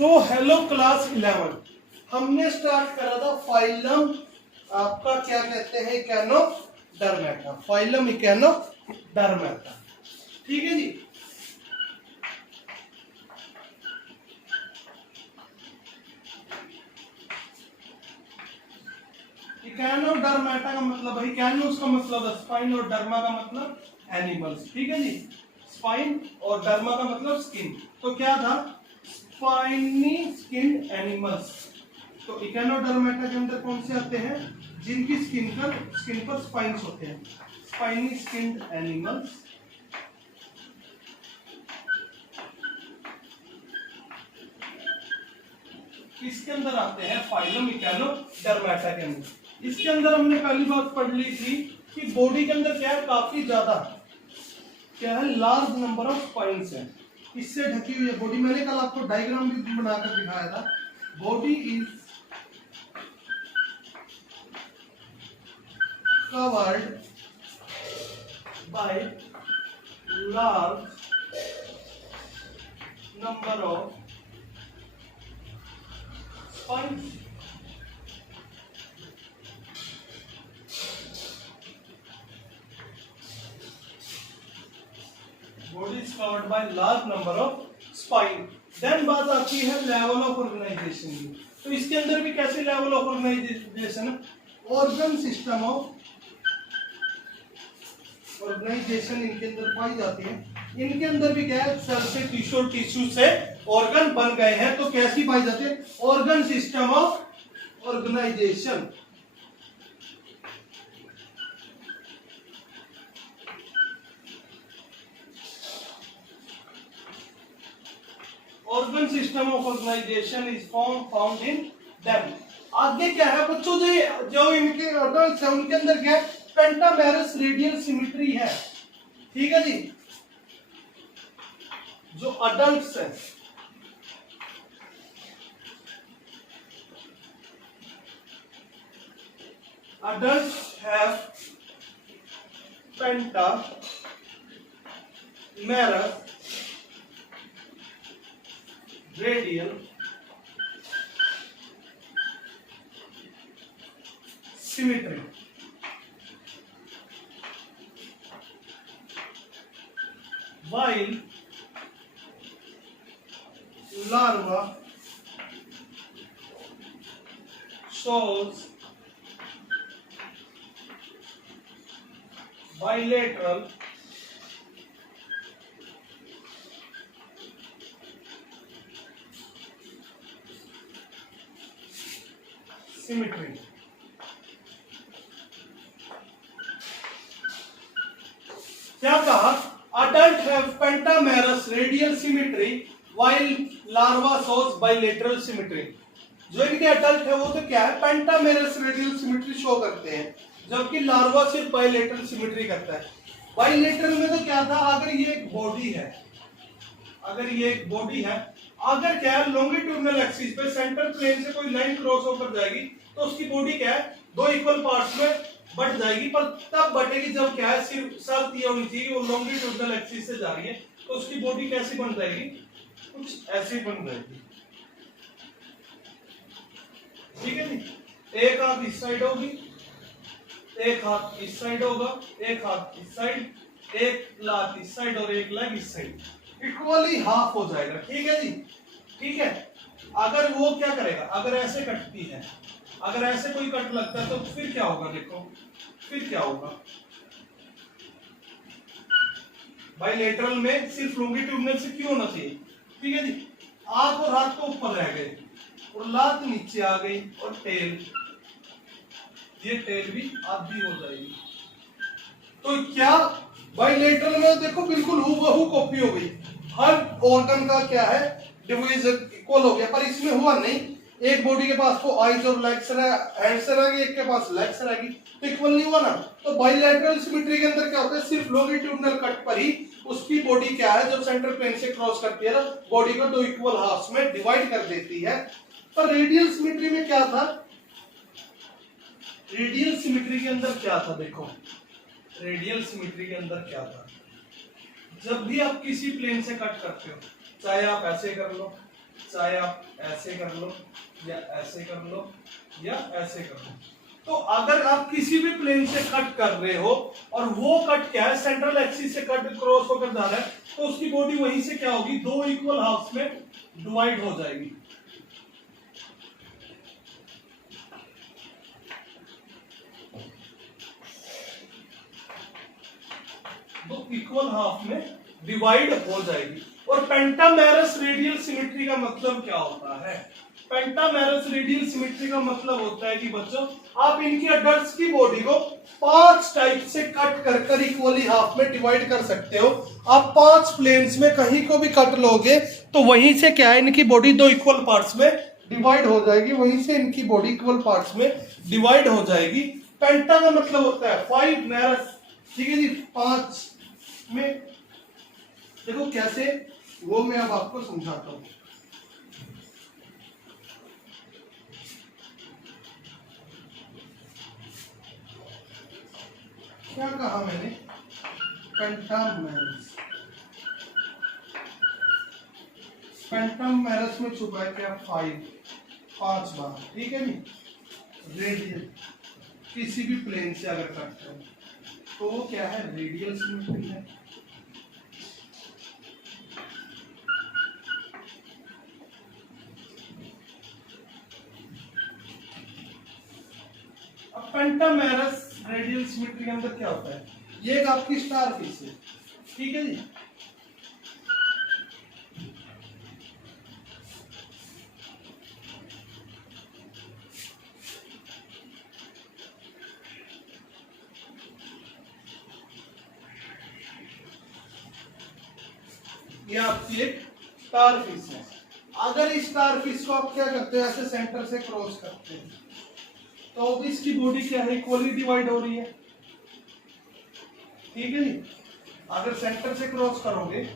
तो hello class 11 हमने start करा था फाइलम आपका क्या कहते हैं इकोनोडर्मेटा, फाइलम इकोनोडर्मेटा। ठीक है जी। इकोनोडर्मेटा का मतलब है इकोनो का मतलब स्पाइन और डर्मा का मतलब एनिमल्स। ठीक है जी। स्पाइन और डर्मा का मतलब स्किन। तो क्या था स्पाइनी स्किन्ड एनिमल्स। तो इकोनोडर्मेटा के अंदर कौन से आते हैं जिनकी स्किन पर स्पाइन्स होते हैं, स्पाइनी स्किन्ड एनिमल्स। इसके अंदर आते हैं फाइलम इकोनोडर्मेटा के अंदर। इसके अंदर हमने पहली बात पढ़ ली थी कि बॉडी के अंदर क्या है, काफी ज्यादा क्या है, लार्ज नंबर ऑफ स्पाइन्स है, इससे ढकी हुई है बॉडी। मैंने कल आपको डायग्राम भी बनाकर दिखाया था। Body is covered by large number of spines. Body is covered by large number of spine. Then बात आती है लेवल ऑफ ऑर्गेनाइजेशन की। तो इसके अंदर भी कैसे लेवल ऑफ ऑर्गेनाइजेशन है, ऑर्गन सिस्टम ऑफ ऑर्गेनाइजेशन इनके अंदर पाई जाती है। इनके अंदर भी क्या है, सेल से टिश्यू और टिश्यू से ऑर्गन बन गए हैं। तो कैसी पाई जाती है, organ system of organization. Organ system of organization is found in them. आगे क्या है बच्चों, जो इनके अडल्ट्स है उनके अंदर क्या है, पेंटामेरस रेडियल सिमेट्री है। ठीक है जी। जो अडल्ट्स है adults have pentamerous radial symmetry, while larva shows bilateral symmetry। क्या कहा, adult have pentamerous radial symmetry while larva shows bilateral symmetry। जो इनके अडल्ट है वो तो क्या है, पेंटामेरस रेडियल सिमेट्री शो करते हैं, जबकि लार्वा सिर्फ बाइलेटरल सिमेट्री करता है। बाइलेटरल में तो क्या था, अगर ये एक बॉडी है, अगर क्या है लॉन्गिट्यूडनल एक्सिस पे सेंटर प्लेन से कोई लाइन क्रॉस होकर जाएगी तो उसकी बॉडी क्या है, दो इक्वल पार्ट्स में बट जाएगी। पर तब बटेगी जब क्या है, सिर्फ शर्त ये होनी चाहिए वो लॉन्गिट्यूडनल एक्सिस से जा रही है। तो उसकी बॉडी कैसी बन जाएगी, कुछ ऐसी बन जाएगी। ठीक है जी। एक हाथ इस साइड होगी, एक हाथ इस साइड होगा, एक हाथ इस साइड, एक लात इस साइड और एक लेग इस साइड, इक्वली हाफ हो जाएगा। ठीक है जी। ठीक है। अगर वो क्या करेगा, अगर ऐसे कटती है, अगर ऐसे कोई कट लगता है तो फिर क्या होगा, देखो फिर क्या होगा। बाइलेटरल में सिर्फ लॉन्गिट्यूडनल से क्यों होना चाहिए। ठीक है जी। आंख और हाथ तो ऊपर रह गए और लात नीचे आ गई और टेल, ये टेल भी आधी हो जाएगी। तो क्या बाइलेटरल में देखो बिल्कुल हूबहू कॉपी हो गई, हर ऑर्गन का क्या है डिवीजन इक्वल हो गया। पर इसमें हुआ नहीं, एक बॉडी के पास तो आईज और लेग्स हैंड्स रहेगी, एक के पास लेग्स रहेगी, तो इक्वल नहीं हुआ ना। तो बाइलेटरल सिमेट्री के अंदर क्या होता है, सिर्फ लॉन्गिट्यूडनल कट पर ही उसकी बॉडी क्या है, जब सेंटर प्लेन से क्रॉस करती है ना, बॉडी को दो इक्वल हाफ्स में डिवाइड कर देती है। पर रेडियल सिमेट्री में क्या था, रेडियल सिमेट्री के अंदर क्या था, देखो रेडियल सिमेट्री के अंदर क्या था, जब भी आप किसी प्लेन से कट करते हो, चाहे आप ऐसे कर लो, चाहे आप ऐसे कर लो या ऐसे कर लो या ऐसे कर लो। तो अगर आप किसी भी प्लेन से कट कर रहे हो और वो कट क्या है, सेंट्रल एक्सिस से कट क्रॉस होकर जा रहा है, तो उसकी बॉडी वहीं से क्या होगी, दो इक्वल हाफ्स में डिवाइड हो जाएगी। दो इक्वल हाफ में डिवाइड हो जाएगी। और पेंटामेरस रेडियल सिमेट्री का मतलब क्या होता है? पेंटामेरस रेडियल सिमेट्री का मतलब होता है कि बच्चों, आप इनकी अडल्ट्स की बॉडी को 5 टाइप से कट कर कर इक्वली हाफ में डिवाइड कर सकते हो। आप 5 प्लेन्स में कहीं को भी कट लोगे तो वहीं से क्या है, इनकी बॉडी दो इक्वल पार्ट्स में डिवाइड हो जाएगी, वहीं से इनकी बॉडी इक्वल पार्ट्स में डिवाइड हो जाएगी। पेंटा का मतलब होता है 5 मेरस, ठीक है जी, 5 में। देखो कैसे, वो मैं अब आपको समझाता हूं। क्या कहा मैंने? पेंटामेरस। पेंटामेरस में छुपा है क्या? 5 बार, ठीक है नहीं? रेडियल किसी भी प्लेन से अगर कट करो तो वो क्या है, रेडियल सिमेट्री है। अब पेंटामेरस रेडियल सिमेट्री के अंदर क्या होता है, ये एक आपकी स्टार फिश है, ठीक है जी। ये आपकी एक स्टार फिश है। अगर इस स्टार फिश को आप क्या करते हो, ऐसे सेंटर से क्रॉस करते हैं, तो भी इसकी बॉडी क्या है, इक्वली डिवाइड हो रही है, ठीक है जी। अगर सेंटर से क्रॉस करोगे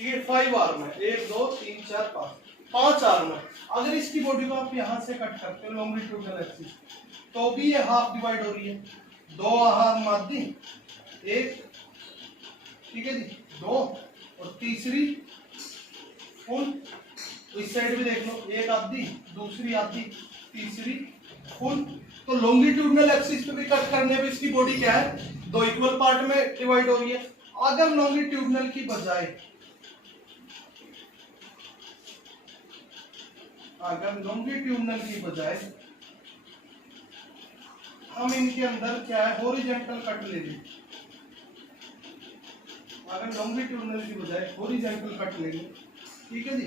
ये 5 आर्म है, 1 2 3 4 5 आर्म है। अगर इसकी बॉडी को आप यहां से कट करते हो लॉन्गिट्यूडनल एक्सिस, तो भी ये हाफ डिवाइड हो रही है। 2 आर्म आधी, 1, ठीक है जी, 2 और तीसरी फुल। इस साइड भी देख लो, एक आधी, दूसरी आधी, तीसरी फुल। तो लॉन्गिट्यूडनल एक्सिस पे भी कट करने पे इसकी बॉडी क्या है, दो इक्वल पार्ट में डिवाइड हो रही है। अगर लॉन्गिट्यूडनल की बजाय हम इनके अंदर क्या है, हॉरिजॉन्टल कट ले लें, अगर लॉन्गिट्यूडनल की बजाय हॉरिजॉन्टल कट लेंगे, ठीक है जी,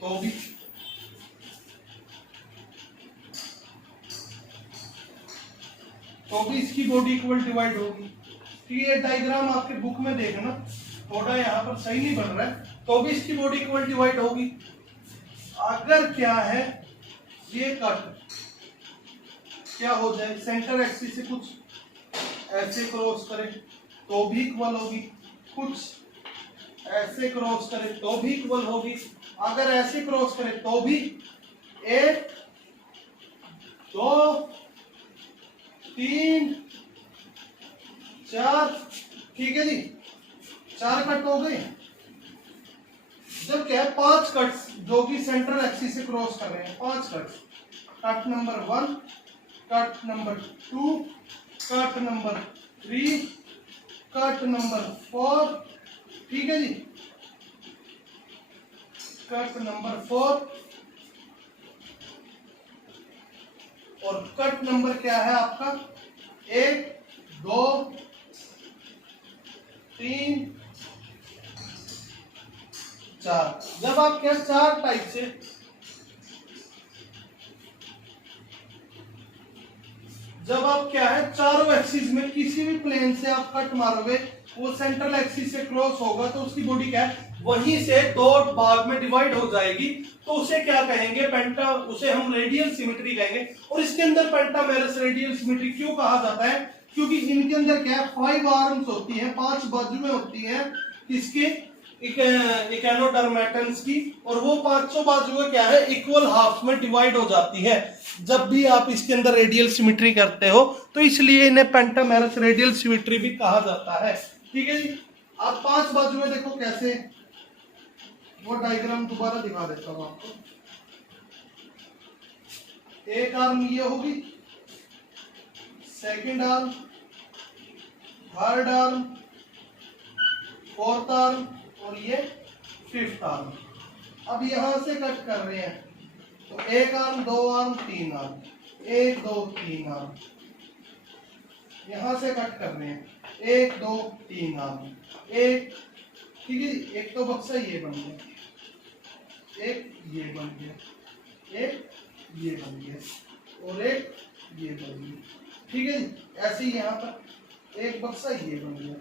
तो भी इसकी बॉडी इक्वल डिवाइड होगी। ठीक है, डायग्राम आपके बुक में देखना, थोड़ा यहाँ पर सही नहीं बन रहा है, तो भी इसकी बॉडी इक्वल डिवाइड होगी। अगर क्या है, ये कट क्या हो जाए, सेंटर एक्सिस से कुछ ऐसे क्रॉस करे तो भी इक्वल होगी, कुछ ऐसे क्रॉस करे तो भी इक्वल होगी, अगर ऐसे क्रॉस करे तो भी 1 2 3 4, ठीक है जी, 4 कट हो गए। जब क्या है 5 कट्स जो कि सेंट्रल एक्सिस से क्रॉस कर रहे हैं, 5 cuts, cut number 1, cut number 2, cut number 3, cut number 4, ठीक है जी, कट नंबर 4 और कट नंबर क्या है आपका 1 2 3 4। जब आप क्या 4 टाइप से जब आप क्या है चारों एक्सिस में किसी भी प्लेन से आप कट मारोगे, वो सेंट्रल एक्सिस से क्रॉस होगा तो उसकी बॉडी क्या है वहीं से 2 भाग में डिवाइड हो जाएगी, तो उसे क्या कहेंगे, पेंटा, उसे हम रेडियल सिमेट्री कहेंगे। और इसके अंदर पेंटामेरस रेडियल सिमेट्री क्यों कहा जाता है, क्योंकि इनके अंदर क्या है, 5 आर्म्स होती हैं, 5 बाजुएं होती हैं किसके, इकेनोडर्मेटन्स की, और वो 500 बाजुएं क्या है, इक्वल हाफ में डिवाइड हो जाती है जब भी आप इसके अंदर रेडियल सिमेट्री करते हो, तो इसलिए इन्हें पेंटामेरस रेडियल सिमेट्री भी कहा जाता है। ठीक है जी। आप 5 बाजुएं देखो कैसे, वो डायग्राम दोबारा दिखा देता हूं आपको। एक आर्म ये होगी, second arm, third arm, fourth arm, और ये फिफ्थ आर्म। अब यहां से कट कर रहे हैं तो एक आर्म, दो आर्म, तीन आर्म, 1 2 3 आर्म। यहां से कट कर रहे हैं 1 2 3 आर्म, एक, ठीक है जी। एक तो बक्सा ये बन गया, एक ये बन गया, एक ये बन गया, और एक ये बन गया। ठीक है जी। ऐसे ही यहाँ पर एक बक्सा ये बन गया,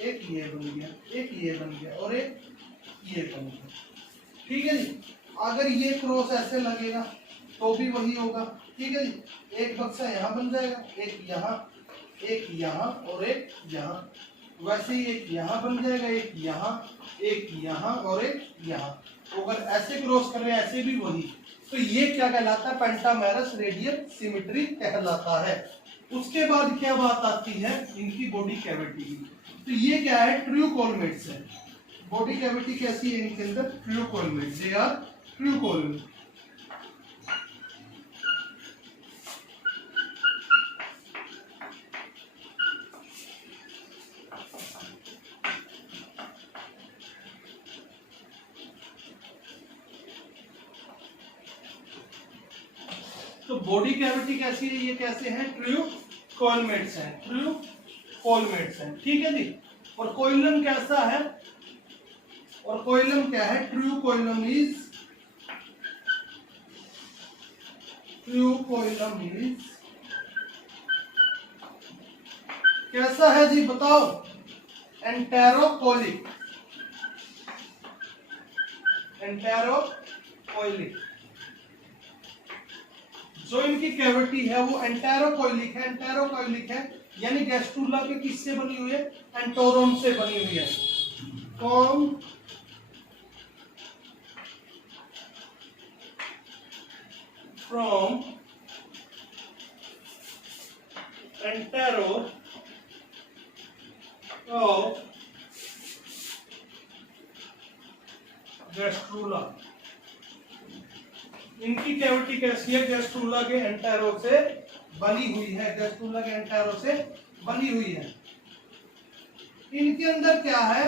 एक ये बन गया, एक ये बन गया, और एक ये बन गया। ठीक है जी। अगर ये क्रॉस ऐसे लगेगा तो भी वही होगा। ठीक है जी। एक बक्सा यहाँ बन जाएगा, एक यहाँ, और एक यहाँ। वैसे ही एक यहाँ बन जाएगा, एक यहाँ, और एक यहाँ। तो अगर ऐसे क्रॉस कर रहे हैं, ऐसे भी वही, तो ये क्या कहलाता है, पेंटामेरस रेडियल सिमेट्री कहलाता है। उसके बाद क्या बात आती है इनकी बॉडी कैविटी की। तो ये क्या है, ट्रियोकोलमेट्स है। बॉडी कैविटी कैसी है इनके अंदर, ट्रियोकोलमेट्स, दे आर ट्रियोकोलमेट्स। तो बॉडी कैविटी कैसी है, ये कैसे हैं, ट्रियोकोलमेट्स हैं, ट्रियोकोलमेट्स हैं। ठीक है जी। और कोइलम कैसा है, और कोइलम क्या है, ट्रियोकोइलम इज कैसा है जी, बताओ, एंटेरोकोइलिक, जो इनकी कैविटी है वो एंटेरोकोइलिक है, यानी गैस्ट्रूला के किससे बनी हुई है, एंटोरम से बनी हुई है। कौन, फ्रॉम एंटेरो ऑफ गैस्ट्रूला। इनकी कैविटी कैसी है, गैस्ट्रूला के एंटेरो से बनी हुई है, गैस्ट्रूला के एंटेरो से बनी हुई है। इनके अंदर क्या है,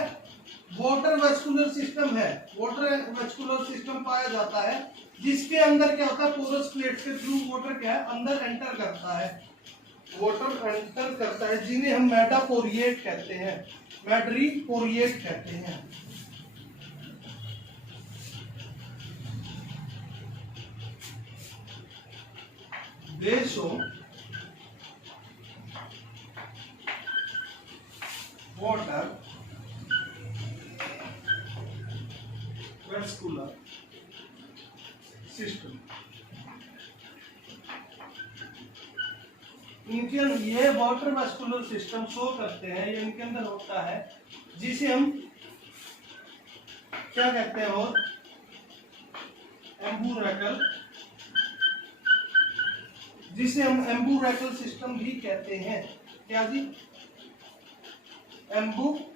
वाटर वेस्कुलर सिस्टम है, वाटर वेस्कुलर सिस्टम पाया जाता है, जिसके अंदर क्या होता है, पोरस प्लेट के थ्रू वाटर क्या है, अंदर एंटर करता है, वाटर एंटर करता है, जिन्हें हम मेटापोरिएट कहते हैं, मेट्रीपोरिएट कहते हैं। देशों वाटर वेस्कुलर सिस्टम, इनके ये वाटर वेस्कुलर सिस्टम शो करते हैं, ये इनके अंदर होता है, जिसे हम क्या कहते हैं, और एम्बुरेकल, जिसे हम एम्बुरेकल सिस्टम भी कहते हैं। क्या जी, एम्बुरेकल,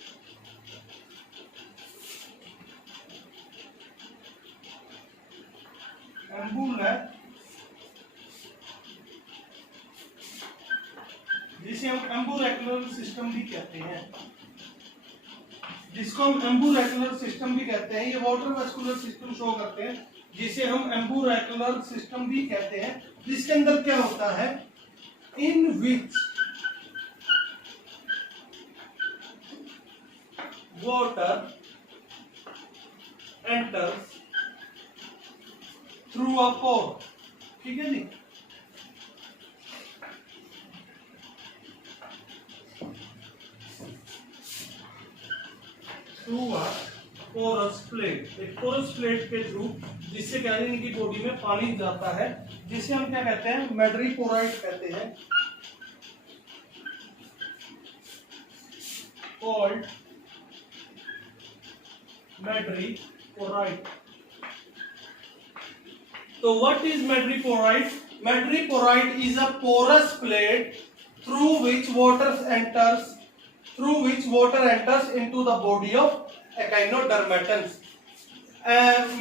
जिसे हम एम्बुरेकुलर सिस्टम भी कहते हैं, जिसको हम एम्बुरेकुलर सिस्टम भी कहते हैं। ये वाटर वेस्कुलर सिस्टम शो करते हैं, जिसे हम एम्बुरेकुलर सिस्टम भी कहते हैं, जिसके अंदर क्या होता है, in which water enters through a pore. ठीक है जी। थ्रू अ पोरस प्लेट, एक पोरस प्लेट के थ्रू, जिससे क्या है, इनकी बॉडी में पानी जाता है, जिसे हम क्या कहते हैं, मेट्रीपोराइट कहते हैं, called madreporite. So what is madreporite? Madreporite is a porous plate through which water enters into the body of echinodermatans.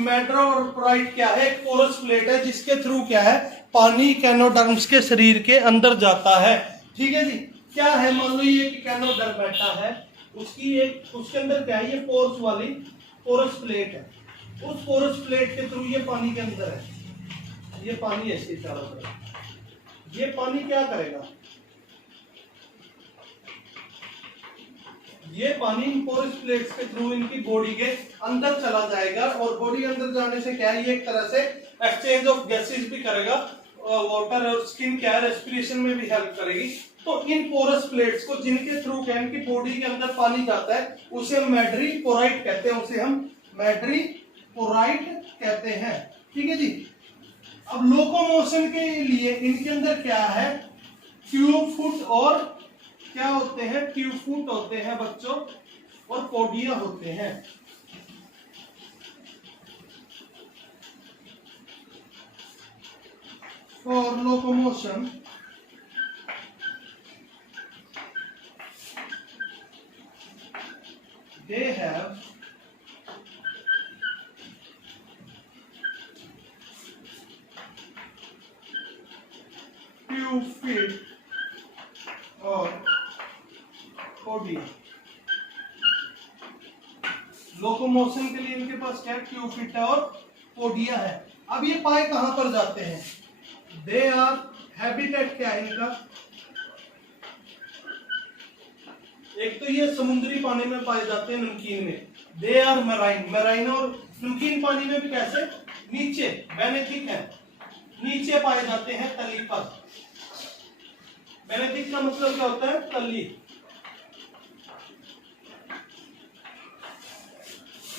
मैड्रोपोराइट क्या है? एक पोरस प्लेट है जिसके थ्रू क्या है, पानी इकेनोडर्म्स के शरीर के अंदर जाता है। ठीक है जी। क्या है, मान लो ये इकेनोडर्मेटा है, उसके अंदर क्या है, ये पोर्स वाली पोरस प्लेट है। उस पोरस प्लेट के थ्रू ये पानी के अंदर है, ये पानी ऐसे चारों तरफ, ये पानी क्या करेगा, ये पानी इन पोरस प्लेट्स के थ्रू इनकी बॉडी के अंदर चला जाएगा, और बॉडी अंदर जाने से क्या है, ये एक तरह से एक्सचेंज ऑफ गैसेस भी करेगा, वाटर और स्किन क्या है, रेस्पिरेशन में भी हेल्प करेगी। तो इन पोरस प्लेट्स को जिनके थ्रू क्या इनकी बॉडी के अंदर पानी जाता है, उसे हम मैड्रीपोराइट कहते हैं, उसे हम मैड्रीपोराइट कहते हैं। ठीक है जी। अब लोकोमोशन के लिए इनके अंदर क्या है, ट्यूब फुट और क्या होते हैं, ट्यूब फुट होते हैं बच्चों, और पोडिया होते हैं। For locomotion they have tube feet और पोडिया। लोकोमोशन के लिए इनके पास क्या, ट्यूब फिट है और पोडिया है। अब ये पाए कहां पर जाते हैं, दे आर हैबिटेट क्या है इनका, एक तो ये समुद्री पानी में पाए जाते हैं, नमकीन में, दे आर मैराइन और नमकीन पानी में भी कैसे, नीचे बेनेथिक है, नीचे पाए जाते हैं तली पर। बेनेथिक का मतलब क्या होता है, तली।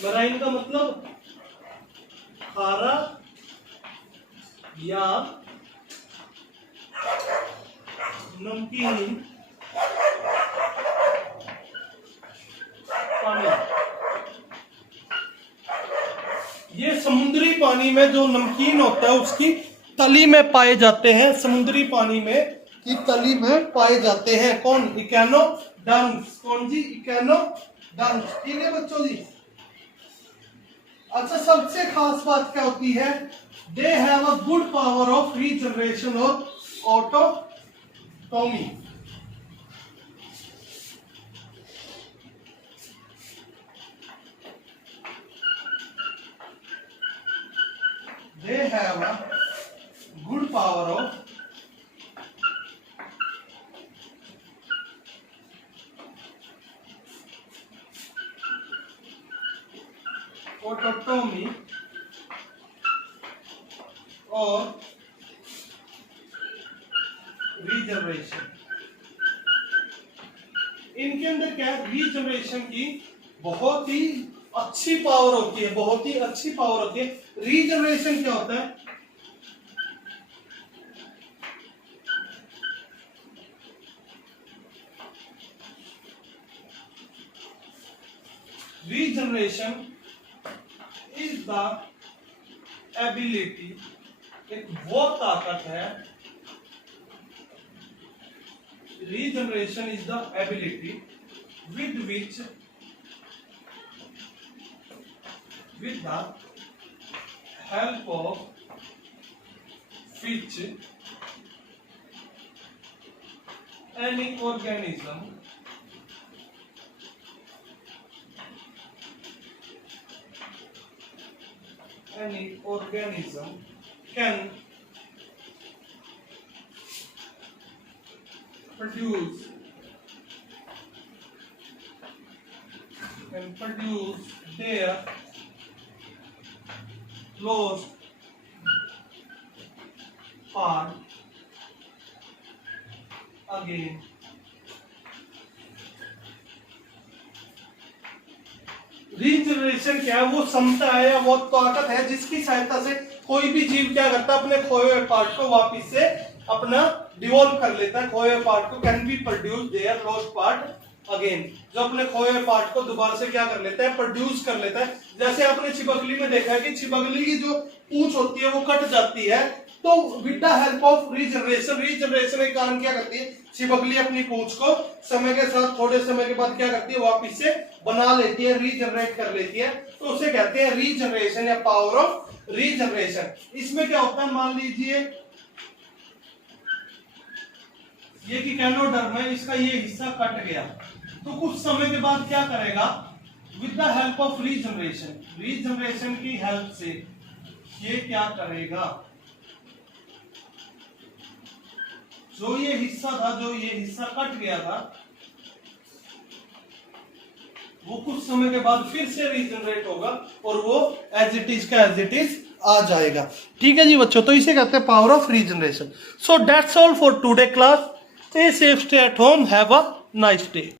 मैराइन का मतलब खारा या नमकीन पानी। ये समुद्री पानी में जो नमकीन होता है उसकी तली में पाए जाते हैं, समुद्री पानी में की तली में पाए जाते हैं। कौन, इकेनोडर्म्स। कौन जी, इकेनोडर्म्स। ठीक है बच्चों जी। अच्छा, सबसे खास बात क्या होती है, they have a good power of regeneration और autotomy. They have a good power of autotomy और रीजनरेशन। इनके अंदर क्या है, रीजनरेशन की बहुत ही अच्छी पावर होती है, बहुत ही अच्छी पावर होती है। रीजनरेशन क्या होता है, रीजनरेशन इज द एबिलिटी, एक वो ताकत है, regeneration is the ability with the help of which any organism can produce their lost part again। Regeneration क्या है, वो क्षमता है या वो ताकत है जिसकी सहायता से कोई भी जीव क्या करता है, अपने खोए हुए पार्ट को वापस से अपना डिवॉल्व कर लेता है। खोए हुए पार्ट को can be produce their lost part again, जो अपने खोए हुए पार्ट को दोबारा से क्या कर लेता है, प्रोड्यूस कर लेता है। जैसे आपने छिपकली में देखा है कि छिपकली की जो पूंछ होती है वो कट जाती है, तो with the help of regeneration, regeneration के कारण क्या करती है, छिपकली अपनी पूंछ को समय के साथ, थोड़े समय के बाद क्या करती है, वापिस से बना लेती है, रीजनरेट कर लेती है। तो उसे कहते हैं रीजनरेशन या पावर ऑफ रीजनरेशन। इसमें क्या होता है, मान लीजिए ये कि कैनोडर्म है, इसका ये हिस्सा कट गया, तो कुछ समय के बाद क्या करेगा, with the help of regeneration, regeneration की हेल्प से ये क्या करेगा, जो ये हिस्सा था, जो ये हिस्सा कट गया था, वो कुछ समय के बाद फिर से रीजनरेट होगा और वो एज इट इज का एज इट इज आ जाएगा। ठीक है जी बच्चों, तो इसे कहते हैं power of regeneration. So that's all for today class. Stay safe, stay at home, have a nice day.